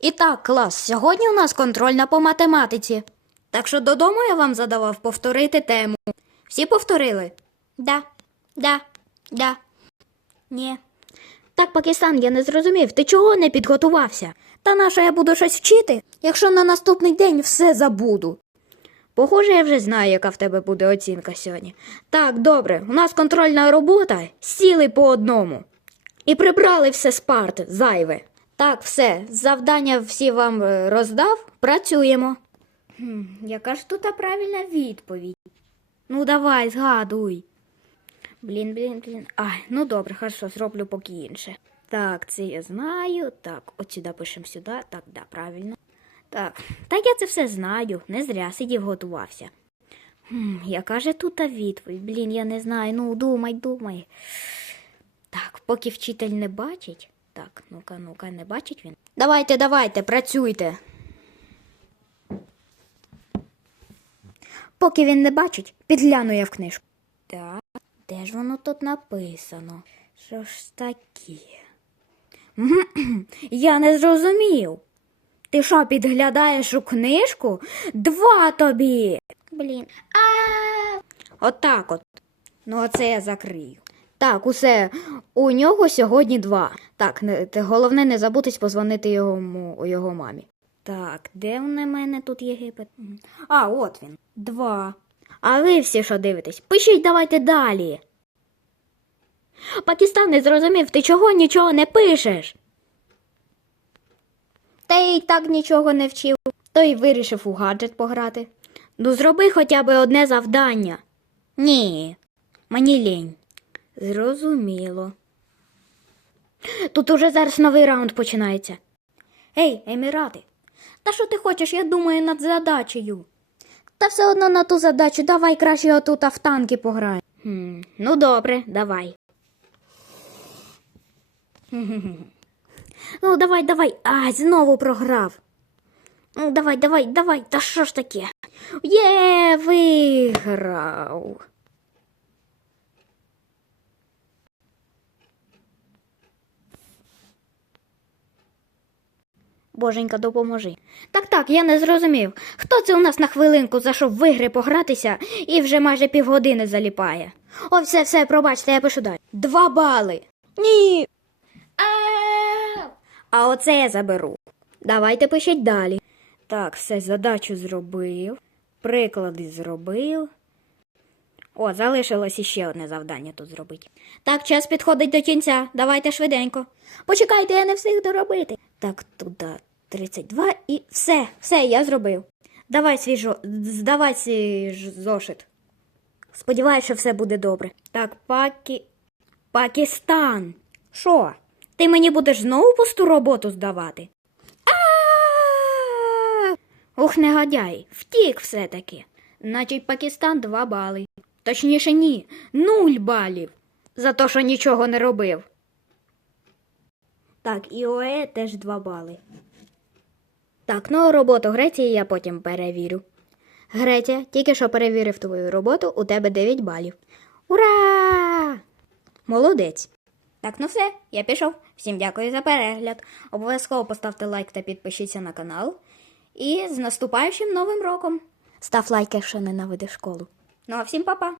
І так, клас, сьогодні у нас контрольна по математиці. Так що додому я вам задавав повторити тему. Всі повторили? Да, да, да. Ні. Так, Пакистан, я не зрозумів, ти чого не підготувався? Та на що я буду щось вчити, якщо на наступний день все забуду. Похоже, я вже знаю, яка в тебе буде оцінка сьогодні. Так, добре, у нас контрольна робота, сіли по одному. І прибрали все з парт, зайве. Так, все, завдання всі вам е, роздав, працюємо. Хм, яка ж тут правильна відповідь? Ну, давай, згадуй. Блін, блін, блін. Ай, ну добре, хорошо, зроблю поки інше. Так, це я знаю. Так, от сюди пишемо сюди. Так, да, правильно. Так, так я це все знаю. Не зря сидів готувався. Хм, яка же тут відповідь? Блін, я не знаю. Ну, думай, думай. Так, поки вчитель не бачить. Так, ну-ка, ну-ка, не бачить він. Давайте, давайте, працюйте. Поки він не бачить, підгляну я в книжку. Так, де ж воно тут написано? Що ж таке? Я не зрозумів. Ти що, підглядаєш у книжку? Два тобі. Блін. А. Отак от. Ну, оце я закрию. Так, усе. У нього сьогодні два. Так, не, головне не забутись позвонити його, його мамі. Так, де в мене тут Єгипет? А, от він. Два. А ви всі що дивитесь? Пишіть давайте далі. Пакистан не зрозумів, ти чого нічого не пишеш? Та й так нічого не вчив, то й вирішив у гаджет пограти. Ну, зроби хоча б одне завдання. Ні, мені лінь. Зрозуміло. Тут уже зараз новий раунд починається. Ей, Емірати, та що ти хочеш, я думаю над задачею. Та все одно на ту задачу давай краще отут в танки пограй. Хм, ну добре, давай. Ну, давай, давай. Ай, знову програв. Ну, давай, давай, давай. Та що ж таке? Є, виграв. Боженька, допоможи. Так, так, я не зрозумів. Хто це у нас на хвилинку зайшов в ігри погратися і вже майже півгодини заліпає? О, все, все, пробачте, я пишу далі. Два бали. Ні. А, оце я заберу. Давайте пишіть далі. Так, все, задачу зробив. Приклади зробив. О, залишилось іще одне завдання тут зробити. Так, час підходить до кінця. Давайте швиденько. Почекайте, я не встиг доробити. Так, туди 32 і все, все, я зробив. Давай свій жо... здавай свій зошит. Сподіваюсь, що все буде добре. Так, Пакі... Пакистан. Що? Ти мені будеш знову пусту роботу здавати? Ух, негодяй, втік все-таки. Значить, Пакистан два бали. Точніше, ні, нуль балів. За те, що нічого не робив. Так, і ОЕ теж два бали. Так, ну роботу Греції я потім перевірю. Греція, тільки що перевірив твою роботу, у тебе 9 балів. Ура! Молодець. Так, ну все, я пішов. Всім дякую за перегляд. Обов'язково поставте лайк та підпишіться на канал. І з наступаючим новим роком. Став лайк, якщо ненавидиш школу. Ну а всім па-па!